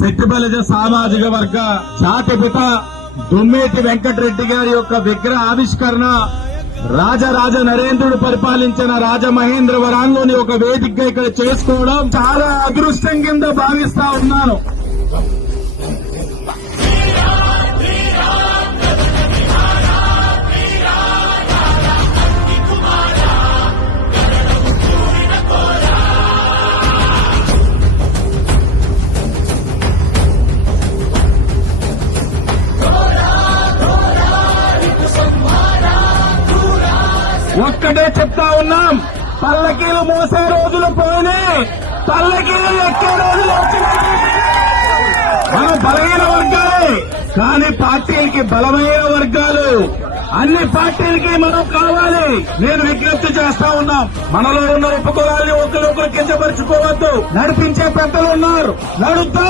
శెట్టిబలిజ సామాజిక వర్గ జాతిపిత దుమ్మేటి వెంకటరెడ్డి గారి యొక్క విగ్రహ ఆవిష్కరణ రాజరాజ నరేంద్రుడు పరిపాలించిన రాజమహేంద్రవరంలోని ఒక వేదికగా ఇక్కడ చేసుకోవడం చాలా అదృష్టం కింద భావిస్తా ఉన్నాను. ఒక్కటే చెప్తా ఉన్నాం, పల్లకీలు మోసే రోజులు పోయినాయి, పల్లకీలు ఎక్కే రోజులు వచ్చినాయి. మనం బలహీన వర్గాలే, కానీ పార్టీలకి బలమైన వర్గాలు. అన్ని పార్టీలకి మనం కావాలి. నేను విజ్ఞప్తి చేస్తా ఉన్నాం, మనలో ఉన్న ఉపకులాన్ని ఒకరొకరు కించపరుచుకోవద్దు. నడిపించే పెద్దలు ఉన్నారు, నడుద్దాం.